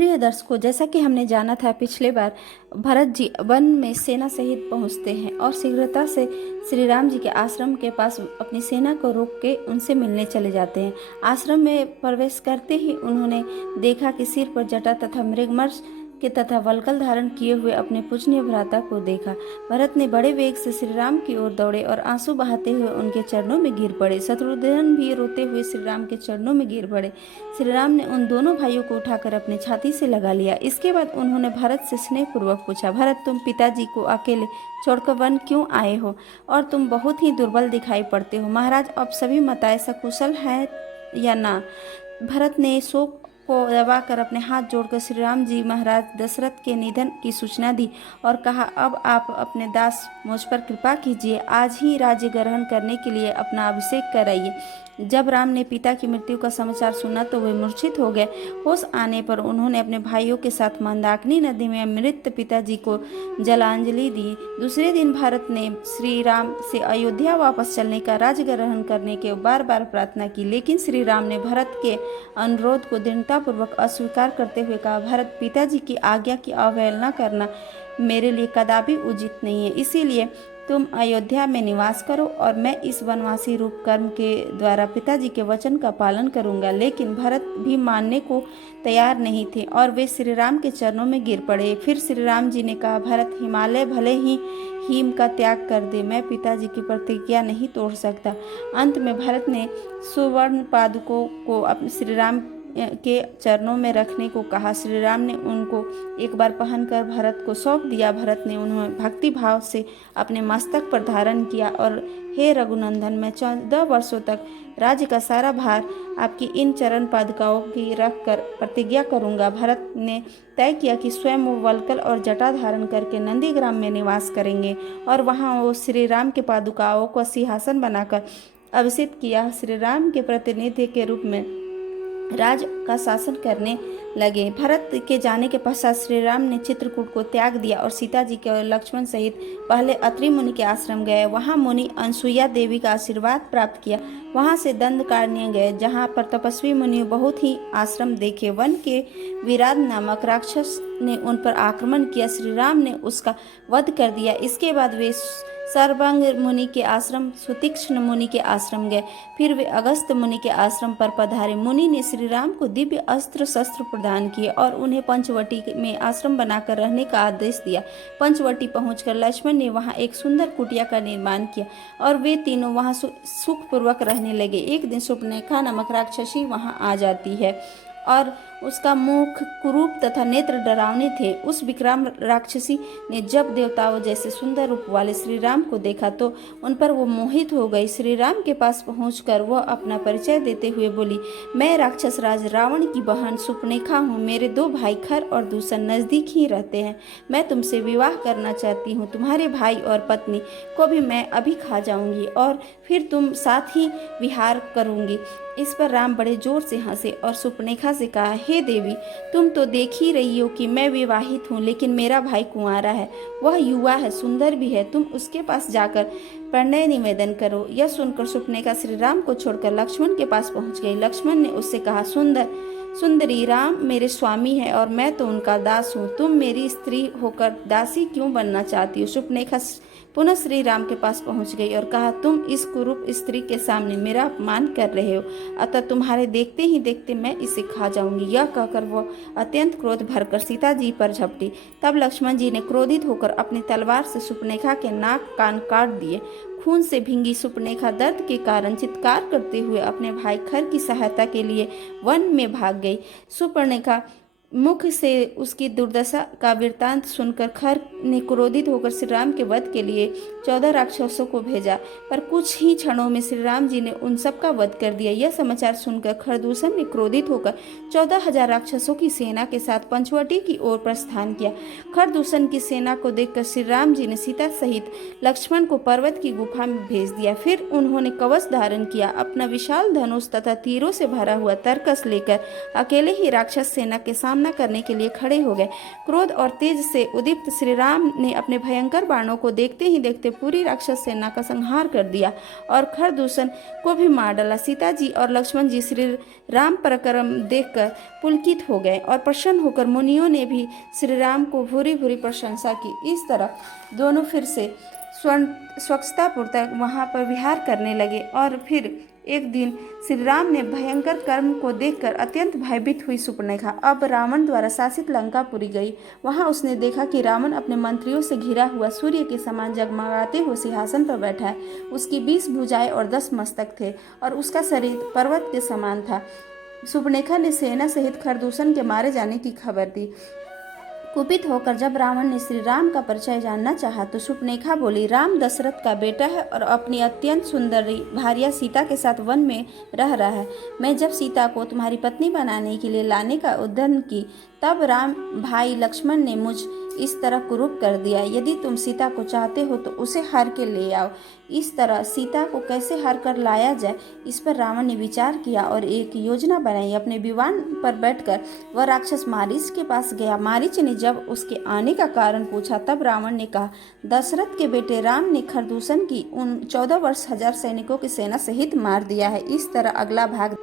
प्रिय दर्शकों, जैसा कि हमने जाना था पिछले बार, भरत जी वन में सेना सहित पहुंचते हैं और शीघ्रता से श्री राम जी के आश्रम के पास अपनी सेना को रोक के उनसे मिलने चले जाते हैं। आश्रम में प्रवेश करते ही उन्होंने देखा कि सिर पर जटा तथा मृगमर्ष के तथा वल्कल धारण किए हुए अपने पूजनीय भ्राता को देखा। भरत ने बड़े वेग से श्री राम की ओर दौड़े और आंसू बहाते हुए उनके चरणों में गिर पड़े। शत्रुघ्न भी रोते हुए श्री राम के चरणों में गिर पड़े। श्री राम ने उन दोनों भाइयों को उठाकर अपने छाती से लगा लिया। इसके बाद उन्होंने भरत से स्नेहपूर्वक पूछा, भरत, तुम पिताजी को अकेले छोड़कर वन क्यों आए हो और तुम बहुत ही दुर्बल दिखाई पड़ते हो। महाराज, अब सभी माताएं सकुशल हैं या ना? भरत ने शोक को दबाकर अपने हाथ जोड़कर श्री राम जी महाराज दशरथ के निधन की सूचना दी और कहा, अब आप अपने दास मुझ पर कृपा कीजिए, आज ही राज्य ग्रहण करने के लिए अपना अभिषेक कराइए। जब राम ने पिता की मृत्यु का समाचार सुना तो वे मूर्छित हो गए। होश आने पर उन्होंने अपने भाइयों के साथ मंदाकिनी नदी में मृत पिताजी को जलांजलि दी। दूसरे दिन भरत ने श्री राम से अयोध्या वापस चलने का राज्य ग्रहण करने के बार बार प्रार्थना की, लेकिन श्री राम ने भरत के अनुरोध को दृढ़तापूर्वक अस्वीकार करते हुए कहा, भरत, पिताजी की आज्ञा की अवहेलना करना मेरे लिए कदापि उचित नहीं है। इसीलिए तुम अयोध्या में निवास करो और मैं इस वनवासी रूप कर्म के द्वारा पिताजी के वचन का पालन करूंगा। लेकिन भरत भी मानने को तैयार नहीं थे और वे श्री राम के चरणों में गिर पड़े। फिर श्री राम जी ने कहा, भरत, हिमालय भले ही हिम का त्याग कर दे, मैं पिताजी की प्रतिज्ञा नहीं तोड़ सकता। अंत में भरत ने सुवर्ण पादुकों को अपने श्री राम के चरणों में रखने को कहा। श्री राम ने उनको एक बार पहनकर भरत को सौंप दिया। भरत ने उन्हें भक्ति भाव से अपने मस्तक पर धारण किया और हे रघुनंदन, मैं 14 वर्षों तक राज्य का सारा भार आपकी इन चरण पादुकाओं की रख कर प्रतिज्ञा करूंगा। भरत ने तय किया कि स्वयं वो वल्कल और जटा धारण करके नंदीग्राम में निवास करेंगे और वहां वो श्री राम के पादुकाओं को सिंहासन बनाकर अभिषेक किया। श्री राम के प्रतिनिधि के रूप में राज का शासन करने लगे। भरत के जाने के पश्चात श्री राम ने चित्रकूट को त्याग दिया और सीता जी के और लक्ष्मण सहित पहले अत्रि मुनि के आश्रम गए। वहां मुनि अनसुईया देवी का आशीर्वाद प्राप्त किया। वहां से दंडकारण्य गए, जहां पर तपस्वी मुनि बहुत ही आश्रम देखे। वन के विराट नामक राक्षस ने उन पर आक्रमण किया। श्री राम ने उसका वध कर दिया। इसके बाद वे सर्वांग मुनि के आश्रम, सुतीक्ष्ण मुनि के आश्रम गए। फिर वे अगस्त मुनि के आश्रम पर पधारे। मुनि ने श्री राम को दिव्य अस्त्र शस्त्र प्रदान किए और उन्हें पंचवटी में आश्रम बनाकर रहने का आदेश दिया। पंचवटी पहुंचकर लक्ष्मण ने वहां एक सुंदर कुटिया का निर्माण किया और वे तीनों वहां सुखपूर्वक रहने लगे। एक दिन शूर्पणखा नामक राक्षसी वहां आ जाती है और उसका मुख कुरूप तथा नेत्र डरावने थे। उस विक्राम राक्षसी ने जब देवताओं जैसे सुंदर रूप वाले श्री राम को देखा तो उन पर वो मोहित हो गई। श्री राम के पास पहुंचकर वह अपना परिचय देते हुए बोली, मैं राक्षस राज रावण की बहन शूर्पणखा हूँ। मेरे 2 भाई खर और दूषण नजदीक ही रहते हैं। मैं तुमसे विवाह करना चाहती हूँ। तुम्हारे भाई और पत्नी को भी मैं अभी खा जाऊंगी और फिर तुम साथ ही विहार करूंगी। इस पर राम बड़े जोर से हंसे और शूर्पणखा से कहा, हे देवी, तुम तो देख ही रही हो कि मैं विवाहित हूँ, लेकिन मेरा भाई कुंवारा है। वह युवा है, सुंदर भी है। तुम उसके पास जाकर प्रणय निवेदन करो। यह सुनकर शूर्पणखा श्री राम को छोड़कर लक्ष्मण के पास पहुंच गई। लक्ष्मण ने उससे कहा, सुंदरी, राम मेरे स्वामी है और मैं तो उनका दास हूँ। तुम मेरी स्त्री होकर दासी क्यों बनना चाहती हो? शूर्पणखा पुनः श्री राम के पास पहुंच गई और कहा, तुम इस कुरूप स्त्री के सामने मेरा अपमान कर रहे हो, अतः तुम्हारे देखते ही देखते मैं इसे खा जाऊंगी। यह कहकर वह अत्यंत क्रोध भरकर सीता जी पर झपटी। तब लक्ष्मण जी ने क्रोधित होकर अपनी तलवार से शूर्पणखा के नाक कान काट दिए। खून से भींगी शूर्पणखा दर्द के कारण चित्कार करते हुए अपने भाई खर की सहायता के लिए वन में भाग गई। शूर्पणखा मुख से उसकी दुर्दशा का वृत्तांत सुनकर खर ने क्रोधित होकर श्री राम के वध के लिए 14 राक्षसों को भेजा, पर कुछ ही क्षणों में श्री राम जी ने उन सब का वध कर दिया। यह समाचार सुनकर खरदूषण ने क्रोधित होकर 14,000 राक्षसों की सेना के साथ पंचवटी की ओर प्रस्थान किया। खरदूषण की सेना को देखकर श्री राम जी ने सीता सहित लक्ष्मण को पर्वत की गुफा में भेज दिया। फिर उन्होंने कवच धारण किया। अपना विशाल धनुष तथा तीरों से भरा हुआ तरकस लेकर अकेले ही राक्षस सेना के सामने सामना करने के लिए खड़े हो गए। क्रोध और तेज से उद्दीप्त श्री राम ने अपने भयंकर बाणों को देखते ही देखते पूरी राक्षस सेना का संहार कर दिया और खरदूषण को भी मार डाला। सीता जी और लक्ष्मण जी श्री राम पराक्रम देखकर पुलकित हो गए और प्रसन्न होकर मुनियों ने भी श्री राम को भूरी भूरी प्रशंसा की। इस तरह दोनों फिर से स्वच्छतापूर्वक वहां पर विहार करने लगे। और फिर एक दिन श्री राम ने भयंकर कर्म को देखकर अत्यंत भयभीत हुई शूर्पणखा अब रावण द्वारा शासित लंकापुरी गई। वहां उसने देखा कि रावण अपने मंत्रियों से घिरा हुआ सूर्य के समान जगमगाते हुए सिंहासन पर बैठा है। उसकी 20 भुजाएं और 10 मस्तक थे और उसका शरीर पर्वत के समान था। शूर्पणखा ने सेना सहित खरदूषण के मारे जाने की खबर दी। कुपित होकर जब रावण ने श्री राम का परिचय जानना चाहा तो शूर्पणखा बोली, राम दशरथ का बेटा है और अपनी अत्यंत सुंदर भार्या सीता के साथ वन में रह रहा है। मैं जब सीता को तुम्हारी पत्नी बनाने के लिए लाने का उद्यम की तब राम भाई लक्ष्मण ने मुझ इस तरह कुरूप कर दिया। यदि तुम सीता को चाहते हो तो उसे हर के ले आओ। इस तरह सीता को कैसे हर कर लाया जाए, इस पर रावण ने विचार किया और एक योजना बनाई। अपने विमान पर बैठकर वह राक्षस मारीच के पास गया। मारीच ने जब उसके आने का कारण पूछा तब रावण ने कहा, दशरथ के बेटे राम ने खरदूषण की उन 14 वर्ष 1000 सैनिकों की सेना सहित मार दिया है। इस तरह अगला भाग